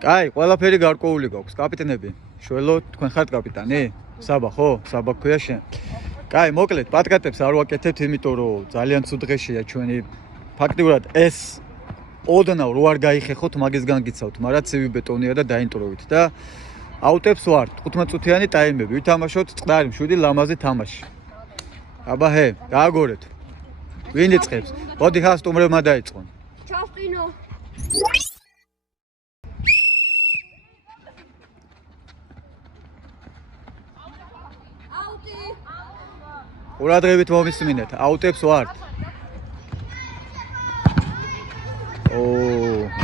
კაი, ყველაფერი გარკვეული გვაქვს, კაპიტნები. შველო, თქვენ ხართ კაპიტანი? საბა ხო? საბა ქვია შენ. კაი, მოკლედ, პატკატებს არ ვაკეთებთ, იმიტომ რომ ძალიან ცუდ დღეშია ჩვენი. ფაქტიურად ეს ოდნავ რო არ გაიხეხოთ, მაგის განგიცავთ, მაგრამ ცივი ბეტონია და დაინტროვით და აუტებს ვართ, 15 წუთიანი ტაიმები, ვითამაშოთ წყდარი, 7 ლამაზი თამაში. აბა ჰე, გააგორეთ. ვინ იწყებს? მოდი ხა სტუმრებმა დაიწყონ. ჩავსტინო. აუტი. ყურადღებით მომისმინეთ, აუტებს ვართ.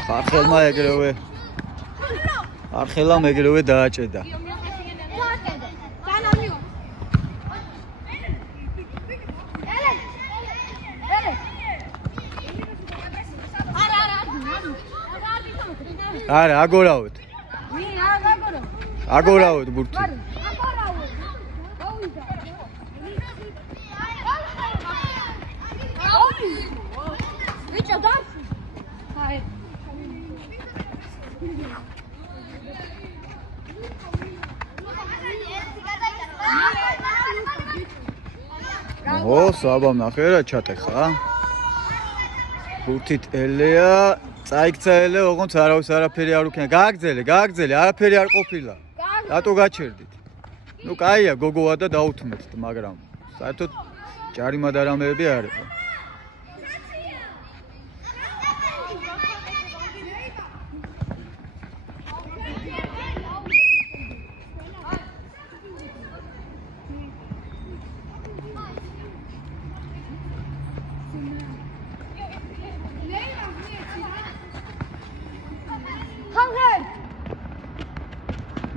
ხარხელმა ეგრევე. ხარხელამ ეგრევე დააჭედა. არა, აგორავთ. აგორავთ ბურთი. ო, საბამ ნახე რა ჩატეხა. ბურთით ელეა, წაიქცა ელე, ოღონდ არავის არაფერი არ უქნა. გააგზელე, არაფერი არ ყოფილა. რატო გაჩერდით? ნუ კაია, გოგოა და დაუთმეთ, მაგრამ საერთოდ ჯარიმა და რამეები არ იყო.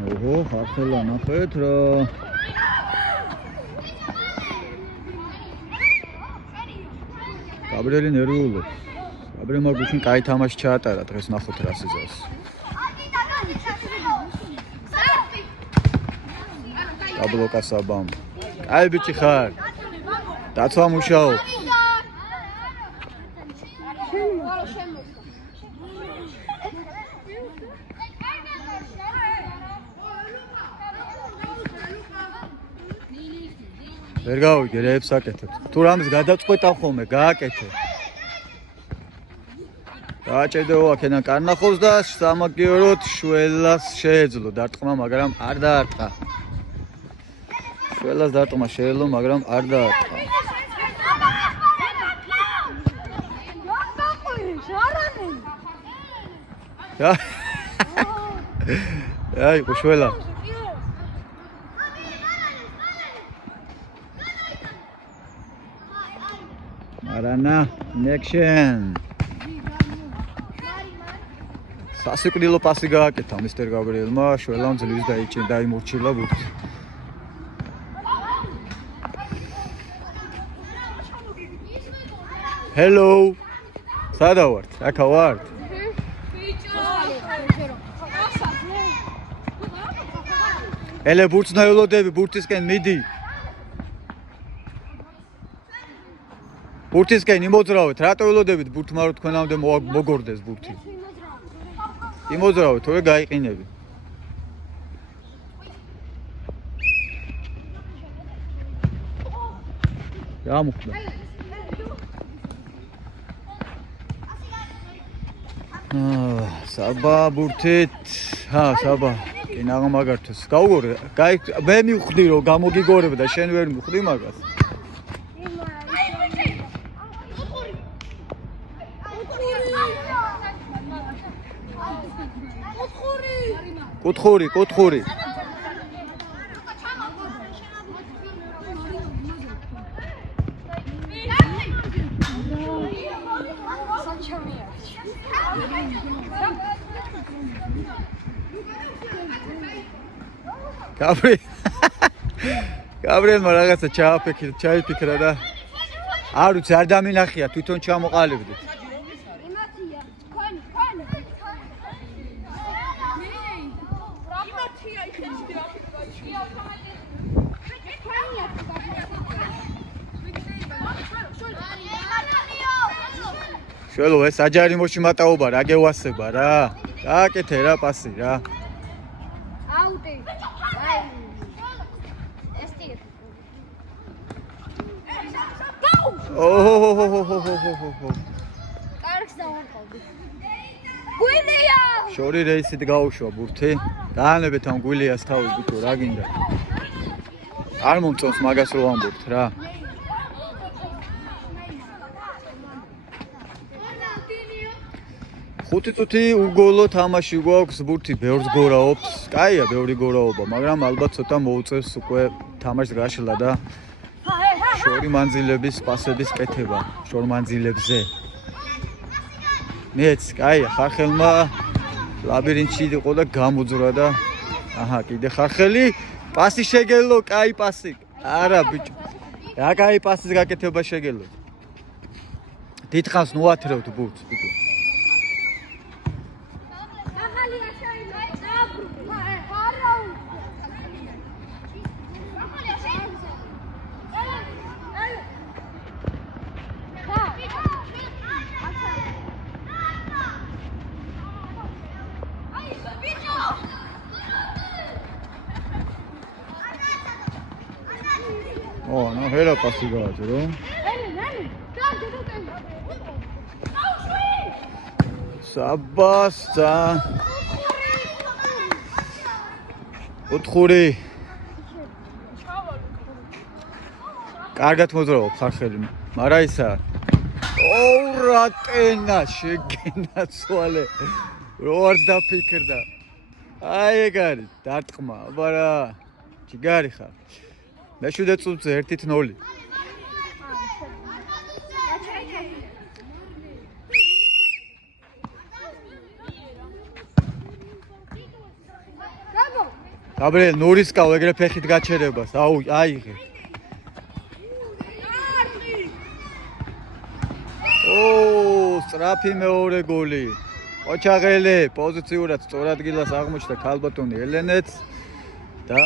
ოჰო, ხარხელა ნახეთ რა. გაბრიელი ნერვიულობს. გაბრიელმა გუშინ კაი თამაში ჩაატარა, დღეს ნახოთ რა სიზავს. გაბლოკა საბამ. კაი ბიჭი ხარ. დაცვა მუშაობს. ვერ გავიგე რეებს აკეთებ. თუ რამის გადაწყვეტავ ხოლმე, გააკეთე. გააჭედეო აქედან კარნახობს და სამაგიეროდ შველას შეეძლო დარტყმა, მაგრამ არ დაარტყა. შველას დარტყმა შეეძლო, მაგრამ არ დაარტყა. აი, შველა. არანა, ნექშენ. სასიკვდილო პასი გააკეთა მისტერ გაბრიელმა, შველამ ძლივს დაიმორჩილა ბურთი. ჰელო. სადა ვართ? აქა ვართ? ელე ბურთს ნაელოდები, ბურთისკენ მიდი. ბურთისკენ იმოძრავეთ, რატო ველოდებით ბურთმა რო თქვენამდე მოგორდეს ბურთი. იმოძრავეთ, თორე გაიყინები. გამოხდა. საბა ბურთით, საბა. კინაღა მაგართოს. გაუგორე, მე მივხვდი რომ გამოგიგორებ და შენ ვერ მივხვდი მაგას. კუთხური. გაბრიელმა რაღაცა ჩაიფიქრა და არ ვიცი, არ დამინახია, თვითონ ჩამოყალიბდით. შველო ეს აჯარიმოში მატაობა რა გევასება რა. გააკეთე რა პასი რა. აუტი. აი. ეს ტირ. ოჰოჰოჰოჰოჰოჰოჰო. კარგს დავარყავდი. გვილია! შორი რეისით გაუშვა ბურთი. გაანებეთ ამ გვილიას თავი ბიჭო რა გინდა. არ მომწონს მაგას რო ამბობთ რა. ხუთი წუთი უგოლო თამაში გვაქვს ბურთი ბევრს გორაობს. კაია ბევრი გორაობა, მაგრამ ალბათ ცოტა მოუწევს უკვე თამაშს გაშლა და შორი მანძილების პასების კეთება შორ მანძილებზე. მეც კაია ხარხელმა ლაბირინთში იყო და გამოძვრა და აჰა კიდე ხარხელი პასი შეგელო, კაი პასი. არა ბიჭო. რა კაი პასის გაკეთება შეგელო. დიდხანს ნუათრევთ ბურთს ბიჭო. no era passivato, no? Sabasta. Utkuri. კარგად მოძრაობ ხარხელი. მარა ისა. რატენა შეგენა ცვალე. რო არც დაფიქრდა. აი ეგ არის დარტყმა, აბა რა. ჯიგარი ხარ. მეშვიდე წუთზე 1-0. გაბრიელ ნურისკავ ეგრე ფეხით გაჩერებას. აიღე. სწრაფი მეორე გოლი. ოჩაღელე პოზიციურად სწორ ადგილას აღმოჩნდა ქალბატონი ელენეც და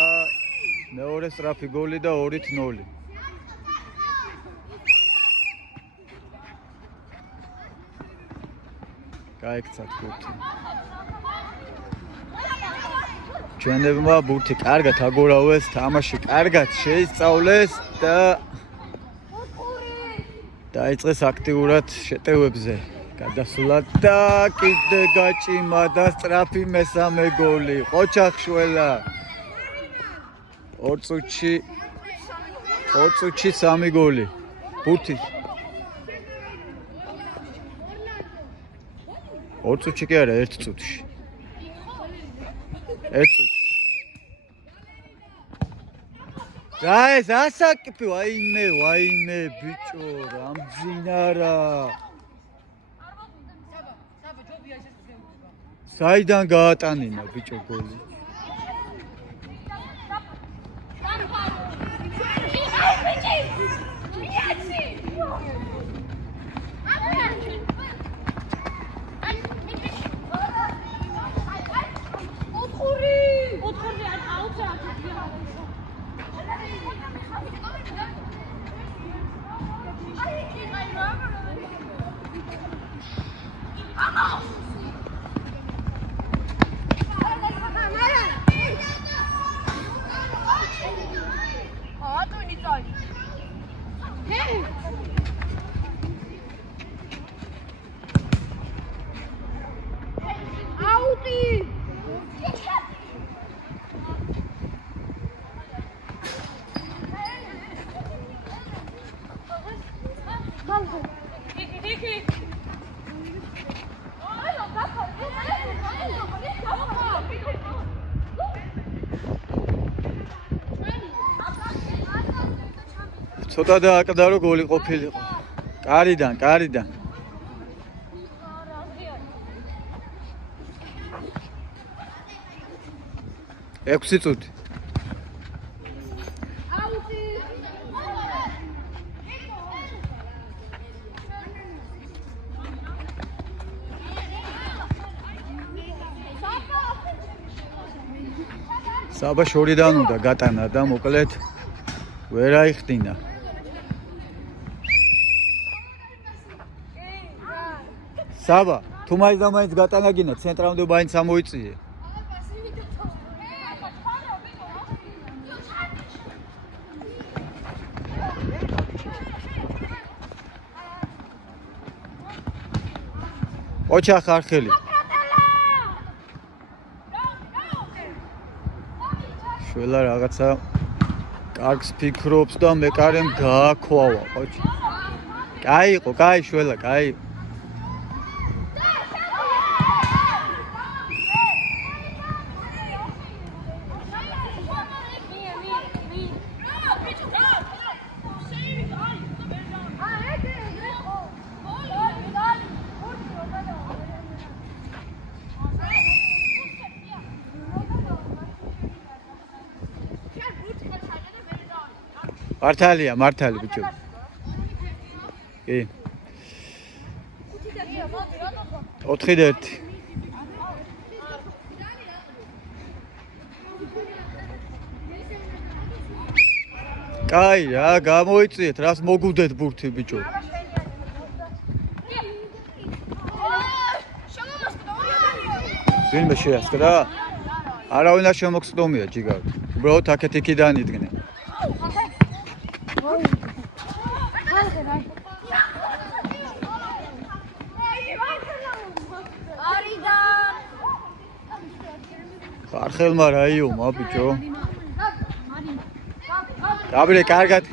მეორე სწრაფი გოლი და 2-0. გაიქცათ ბურთი. ჩვენებმა ბურთი კარგად აგორავეს, თამაში კარგად შეისწავლეს და დაიწყეს აქტიურად შეტევებზე. გადასულა და კიდე გაჭიმა და სწრაფი მესამე გოლი. ყოჩახშველა 2 წუთში 3 გოლი. ბურთი 2 წუთში კი არა 1 წუთში. 1 წუთში. რა ეს ასაკი ვაიმე ბიჭო რამძინარა. საიდან გაატანინა ბიჭო გოლი? ცოტა დააკდა რომ გოლი ყოფილიყო. კარიდან. 6 წუთი. საბა შორიდან უნდა გატანა და მოკლედ ვერ აიხდინა. საბა თუ მაინც და მაინც გატანაგინა ცენტრამდე მაინც ამოიწიე. ოჩა ხარხელი. შველა რაღაცა კარგს ფიქრობს და მეკარემ გააქواვა, ოჩი. კაი, შველა, კაი. მართალი ბიჭო. კი. 4-1. კაი რა, გამოიწიეთ, რას მოგუდეთ ბურთი ბიჭო. ვინმე შეასკრა? არავინ არ შემოგწდომია ჯიგარ. უბრალოდ აქეთ იქიდან იდგნენ. ხარხელმა რაიომა ბიჭო. დაბრე კარგად.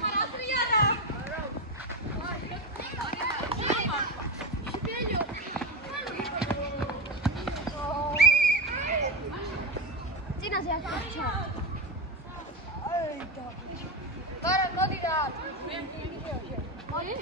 წინაზე აკეთე. არა, მოდი რა. მოდი.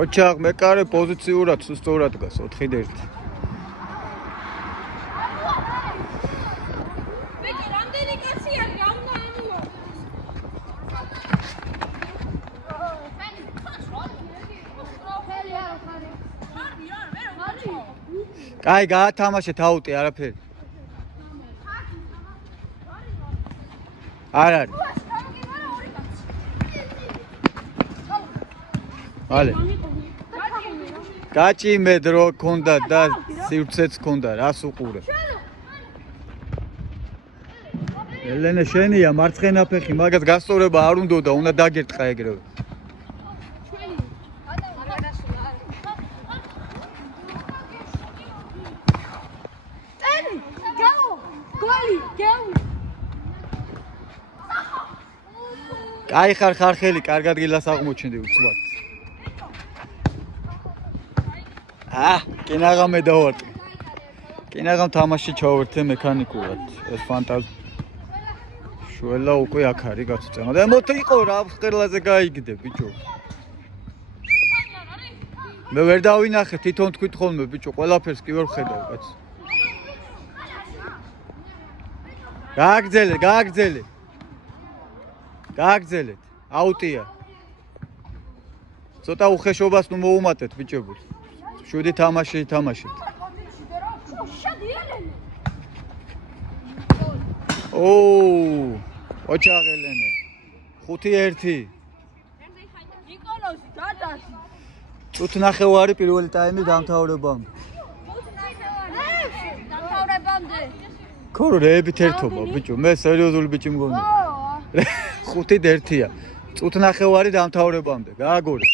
ოჩაღ მეკარე პოზიციურად სწორად დგას 4-1. ბეკა რამდენი კაცი არის რა უნდა ამიო? კაი გაათამაშეთ აუტი არაფერი. არ არის. ვალე. გაჭიმე დრო ქონდა და სივრცეც ქონდა, რას უყურე. ელენე შენია მარცხენა ფეხი, მაგას გასწორება არ უნდოდა, უნდა დაგერტყა ეგრევე. კაი ხარხელი, კარგად გილას აღმოჩენდი უცბად. კინაღამე დავარტყი. კინაღამ თამაში ჩავერთე მექანიკურად. ეს ფანტაზია. შველა უკვე აქ არის გაწუწემა. და მოთი იყო რა ხერლაზე გაიგდე ბიჭო. მე ვერ დავინახე თვითონ თქვით ხოლმე ბიჭო, ყველაფერს კი ვერ ხედავ კაც. გააგრძელეთ. აუტია. ცოტა უხეშობას ნუ მოუმატეთ ბიჭებო. 7 თამაში ითამაშეთ. ოჩაღელენე. 5-1. ნიკოლოზი დადაში. წუთნახევარი პირველი ტაიმი დამთავრებამდე. დამთავრებამდე. ქორო რეებით ერთობა ბიჭო, მე სერიოზული ბიჭი მგონია. 5-1-ია. წუთნახევარი დამთავრებამდე. გააგორე.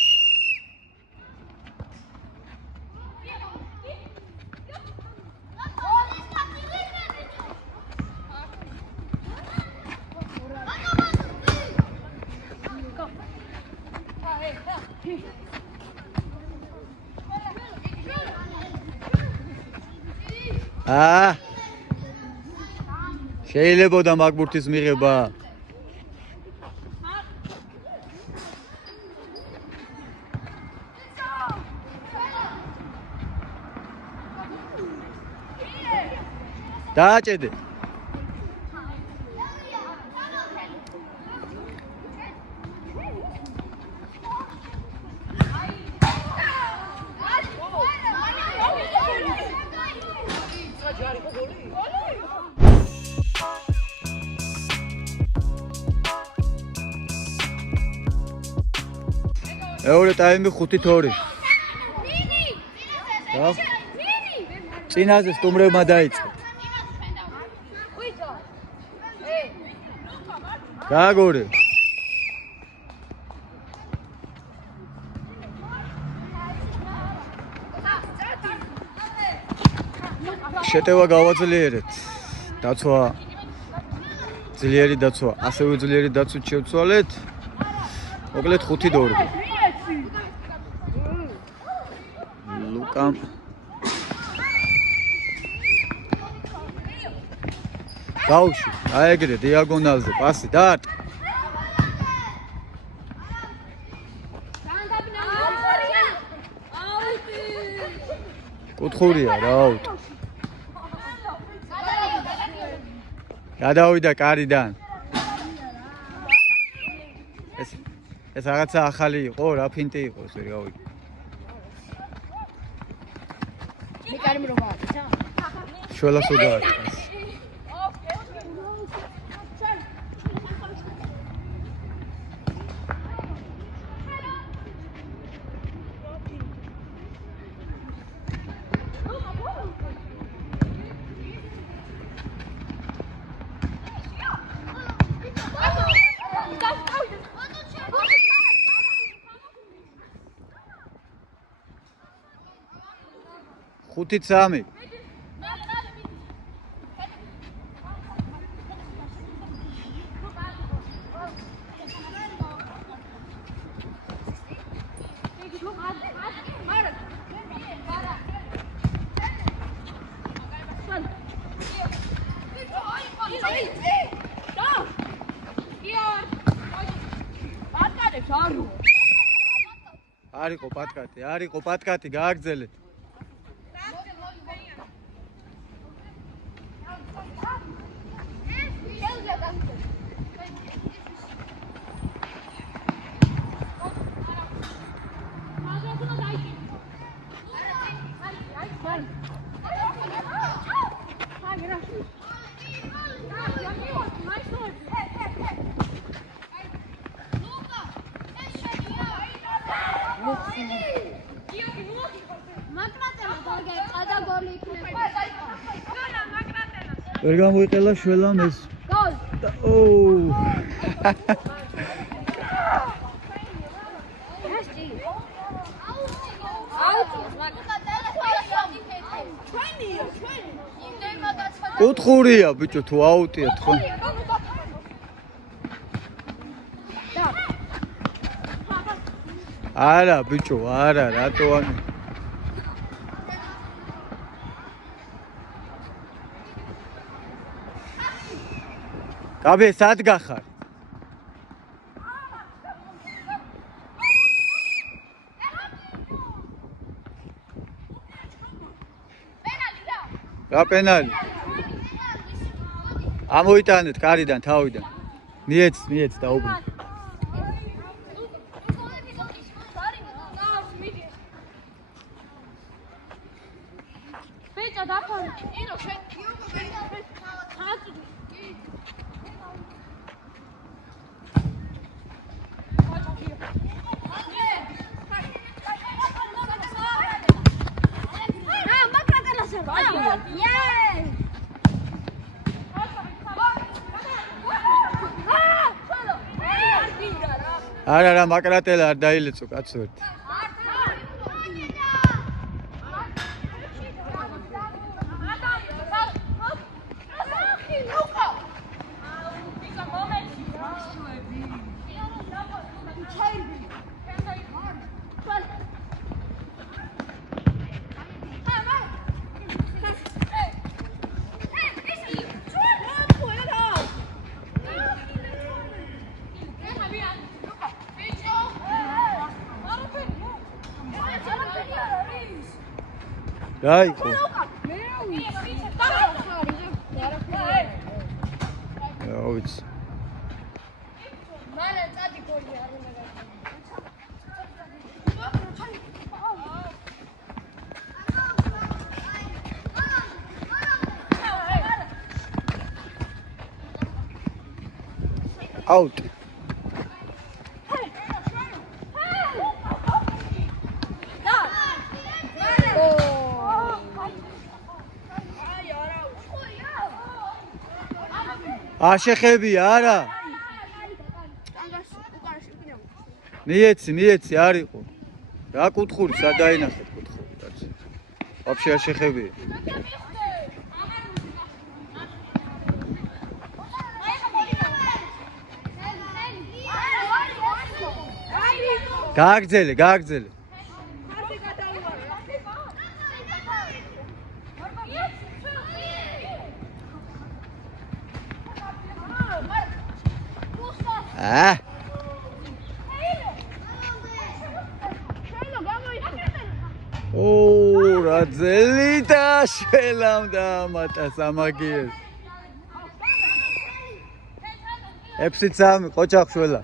შეიძლებოდა მაგ ბურთის მიღება. დააჭედე. მეორე ტაიმი 5-2. და წინაზე სტუმრებმა დაიწყო. გაგორე. შეტევა გავაძლიერეთ. დაცვა ძლიერი დაცვა, ასევე ძლიერი დაცვით შევცვალეთ. მოკლედ 5-2. ლუკამ გაუში, აეგრე დიაგონალზე პასი დარტ. კუთხურია რა აუტ. გადავიდა კარიდან. ეს რაღაცა ახალი იყო, რა ფინტი იყო ეს ვერ გავიგე. მე კარი მრობა ცა? შველას უდაარეს. ხუთით 3. არისო პატკატი, გააგრძელეთ. ვერ გამოიყელა შველამ ეს. ოუ. კუთხურია ბიჭო თუ აუტია თქო. არა ბიჭო, არა, რატო ან კაბე სად გახარ? რა პენალი? ამოიტანეთ კარიდან, თავიდან. მიეც დაუბრუნდეთ. ბეჭა დაფარ. ინო შენ. არა, მაკრატელა არ დაილეწო კაცო ერთი. გაიქო. აუც. მალე წადი გოლი არ უნდა. Out. არ შეხებია არა. ტანგას უკანაში იქნება. მიეცი არ იყო. რა კუთხური სადაინახეთ კუთხური კაცი. ვაფშე არ შეხებია. გააგზელე. რა ძელი და შველამდა ამატას ამაგიეს. 6-3 ყოჭახ შველა.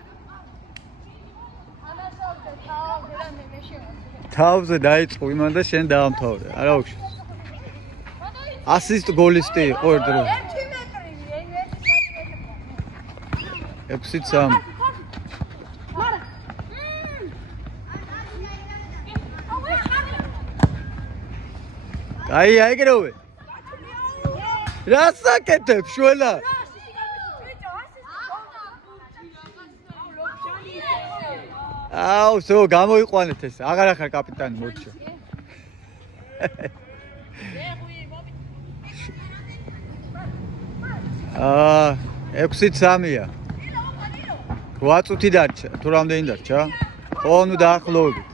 თავზე დაიწყო იმან და შენ დაამთავრე. არა უში. ასისტ გოლისტი იყო ერთ დროს. 6-3. აი აიგროვე. რა საკეთებ შველა? აუ, სო გამოიყვანეთ ეს. აღარ ახარ კაპიტანი მოჩო. 6-3-ია. 8 წუთი დარჩა. თუ რამდენი დარჩა? ხო, ნუ დაახლოებით.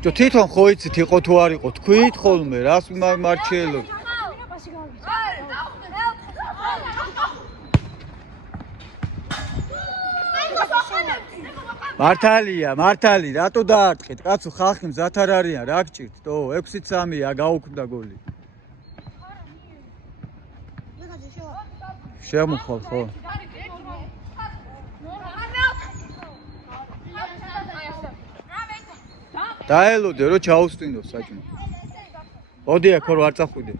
ჯო თვითონ ხო იცით იყო თუ არ იყო თქვით ხოლმე რას მარჩიელო მართალი რატო დაარტყით კაცო ხალხი მზად არ არიან რა გჭირთ თო 6-3-ია გაუქმდა გოლი შემოხვალ ხო დაელოდე რომ ჩაუსტინდო საჭმო. მოდი აქ რო არ წახვიდე.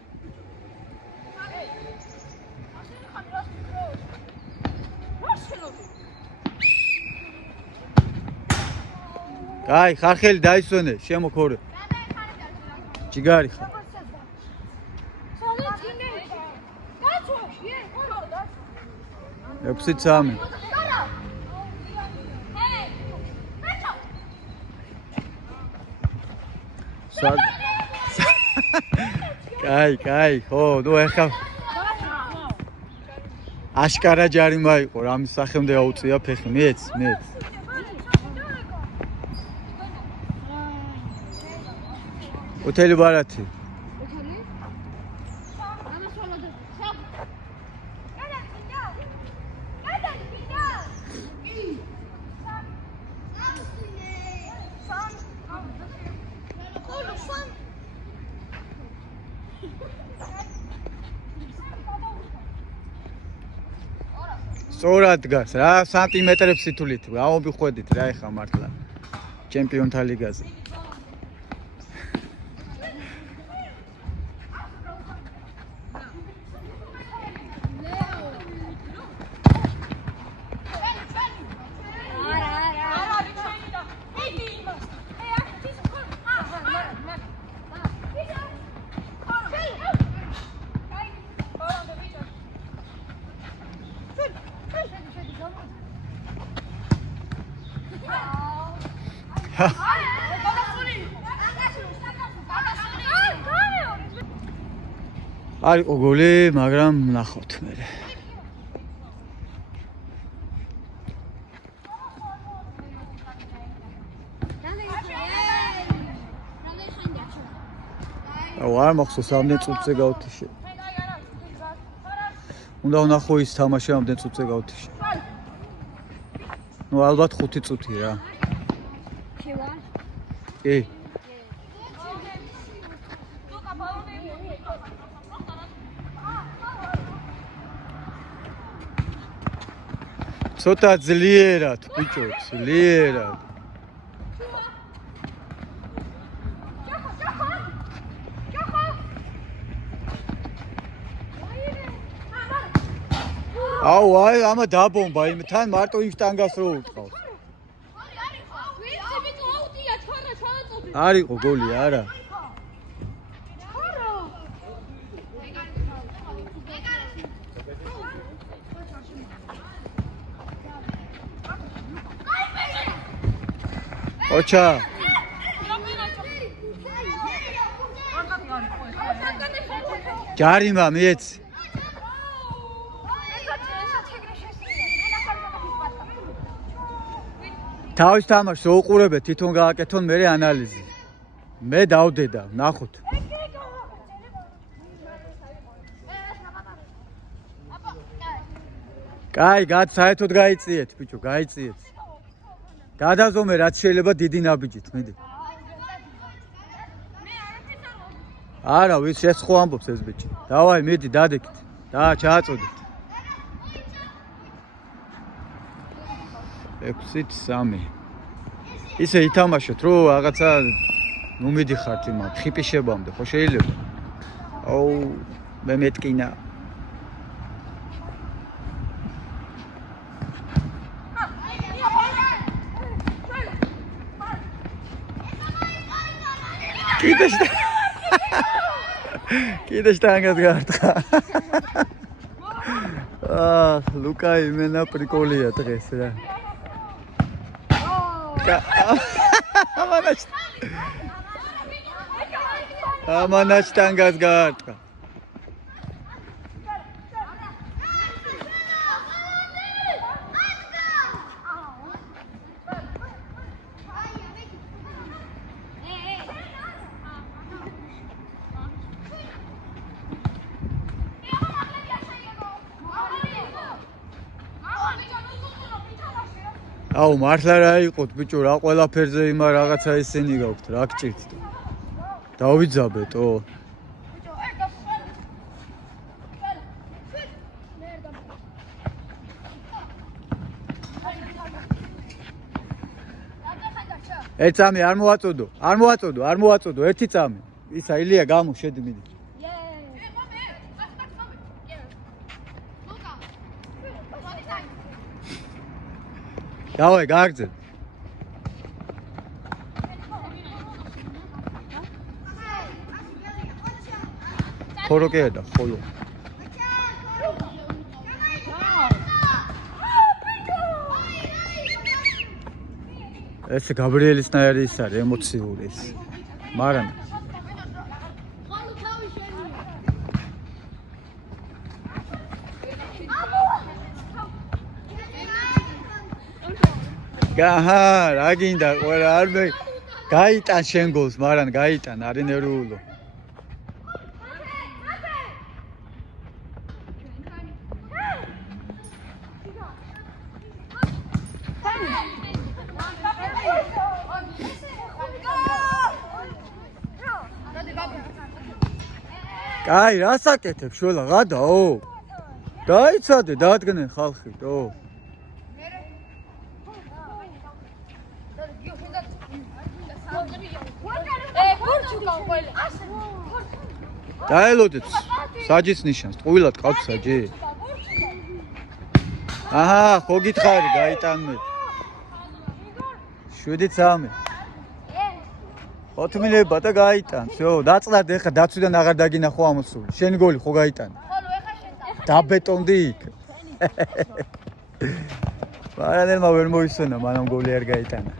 კაი, ხარხელი დაისვენე, შემოქორე. ჯიგარი ხარ. 6-3. კაი, ხო, ნუ ეხა აშკარა ჯარიმა იყო, რამის სახემდე აუწია ფეხი, მეც. უთელი ბარათი. სწორად დგას რა სანტიმეტრებს სითულით გამომიხვედით რა ეხა მართლა ჩემპიონთა ლიგაზე არ იყო გოლი, მაგრამ ნახავთ მე. არ მახსოვს ამდენ წუთზე გავთიშე. უნდა ვნახო ის თამაში ამდენ წუთზე გავთიშე. ნუ ალბათ 5 წუთი რა. კი. ცოტა ძლიერად, ბიჭო, ძლიერად. აუ, ამა დაბომბა, იმ თან მარტო იმ შტანგას რო უტყავს. არ იყო გოლი, არა. ოჩა. ჯარიმა მიეც. თავის თამაშს უყურებთ, თვითონ გააკეთონ მე ანალიზი. მე დავდედა, ნახოთ. კაი, საერთოდ გაიწიეთ, ბიჭო, გაიწიეთ. გადაზომე რაც შეიძლება დიდი ნაბიჯით, მიდი. არა, ვის ეს ხო ამბობს ეს ბიჭი. დავაი, მიდი, დადეკით. და ჩააწოდეთ. 6-3. ისე ითამაშოთ, რომ რაღაცა ნუ მიდიხართ იმან, ხიპიშებამდე, ხო შეიძლება? აუ, მე მეტკინა. კიდე შტანგად გარტყა. ლუკა იმენა პრიკოლია დღეს რა. ამანა შტანგად გარტყა. აუ მართლა რა იყოთ ბიჭო რა ყველაფერზე იმა რაღაცა ისინი გაქვთ რა გჭირთ დავიძაბეთო ერთ წამი არ მოაწოდო ერთი წამი ისა ილია გამო შედი მიდი დავაი გააგზავნა ხოროკეა და ხოლო ეს გაბრიელისნაირი ის არის ემოციური ის მაგრამ გაჰა რა გინდა ყველა არ მე გაიტან შენ გოლს მაგრამ გაიტან არის ნერვიულო კაი რას აკეთებ შველა გადაო დაიცადე დაადგნენ ხალხიო დაელოდეთ საჯის ნიშანს ტყუილად ყავთ საჯი აჰა ხო გითხარი გაიტანმე 7-3 ოთმინება და გაიტან всё დაწნარდ ეხა დაცვიდან აღარ დაგინახო ამოსული შენი გოლი ხო გაიტანა დაბეტონდი იქ პარალელმა ვერ მოისვენა მანამ გოლი არ გაიტანა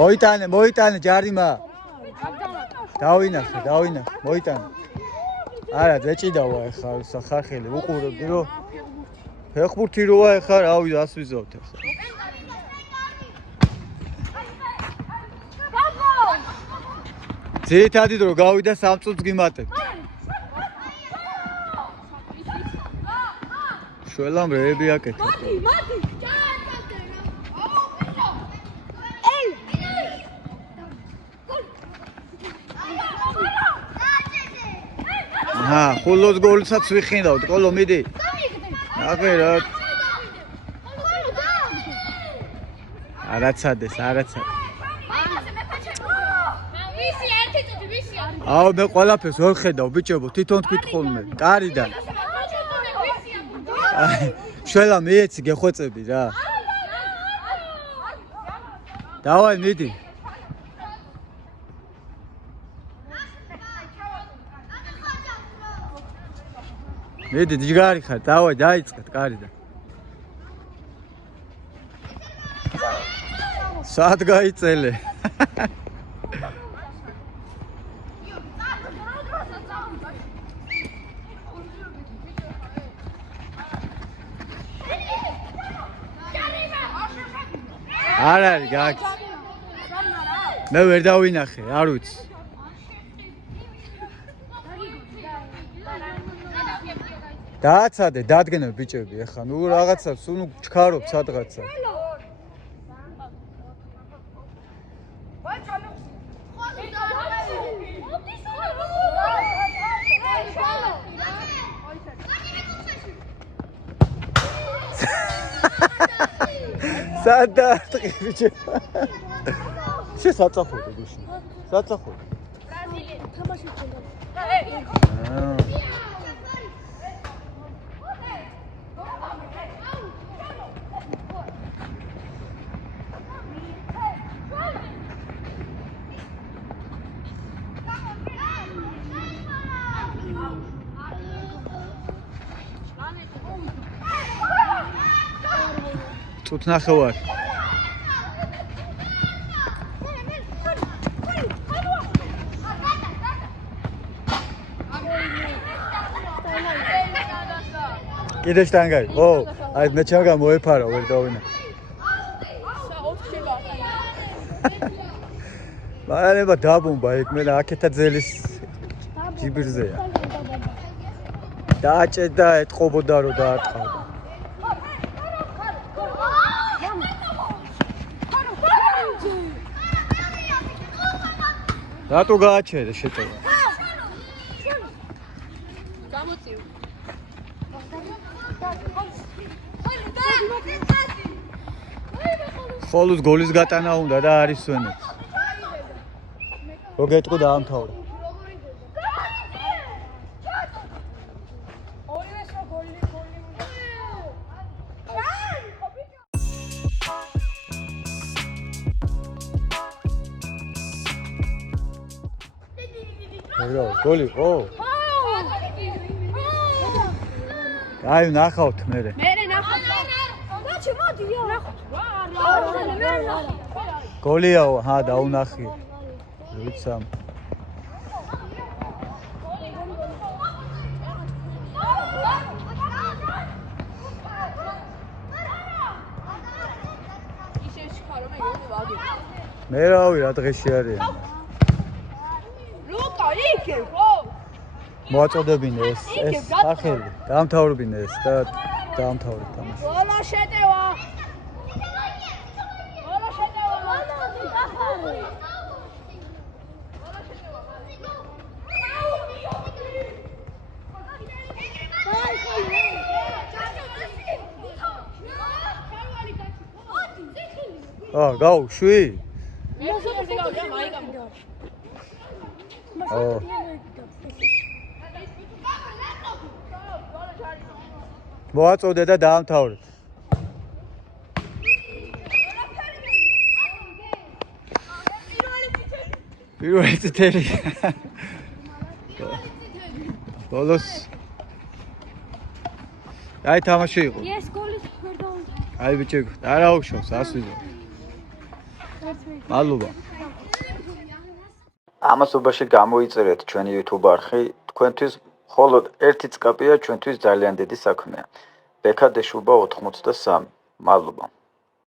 მოიტანე ჯარიმა დავინახე მოიტანე არა ძეჭიდავა ეხა სახარხელი უყურებდი რომ ფეხბურთი როა ეხა რავი ასვიზავთ ეხა ძირითადად რომ გავიდა 3 წუთს გიმატებთ შველამ რეები აკეთე აჰა ხოლოს გოლსაც ვიხინავთ ყოლო მიდი აბე რა არაცადეს აუ მე ყველაფერს ვერ ხედავ ბიჭებო თვითონ თქვით ხოლმე კარიდან შველა მეეცი გეხვეწები რა. დავაი მიდი. მიდი ჯგარი ხარ, დავაი დაიწყეთ კარიდან. სად გაიწელე? არ არის გაკეთე. მე ვერ დავინახე, არ ვიცი. დააცადე, დადგენე ბიჭები, ეხლა ნუ რაღაცა, სულ ჩქარობ სადღაცა. სად დაარტყი ბიჭები? შესაწახოდი გუშინ. საწახოდი. თამაში ჩენდა. წუთ ნახევარი. კიდე შტანგარი. ო, აი მე ჩაგა მოეფარა ვერ დავინა. მარანება დაბომბა იქ მე აქეთა ძელის ჯიბირზეა. დააჭედა ეთყობოდა რომ დაარტყავდა. რატო გააჩერე შეტევა? გამოცივ. ხოლოს გოლის გატანა უნდა და არის სვენეთს. რო გეტყვი დაამთავრე. გოლი, ო. აი ნახავთ მე. მე ნახავთ. ბაჩი მოდიო. გოლიაო, ჰა დაუნახი. ვიცამ. ისე შეხარო მე გოლი ვაგე. მე რავი რა დღეში არიან. ლუკა იქე ხო? მოაწოდებინე ეს სახელი. დაამთავრებინე ეს და დაამთავრე თამაში. ბოლა შეტევა. გაუშვი? მოაწოდე და დაამთავრე. პირველი წითელი. ბოლოს. აი თამაში იყო. ეს გოლი ვერ დაუნდა. აი ბიჭები, არა უშავს, ასვიდო. მადლობა. ამასობაში გამოიწერეთ ჩვენი YouTube არხი, თქვენთვის მხოლოდ ერთი წკაპია ჩვენთვის ძალიან დიდი საქმეა. ბექადეშუბა 83. მადლობა.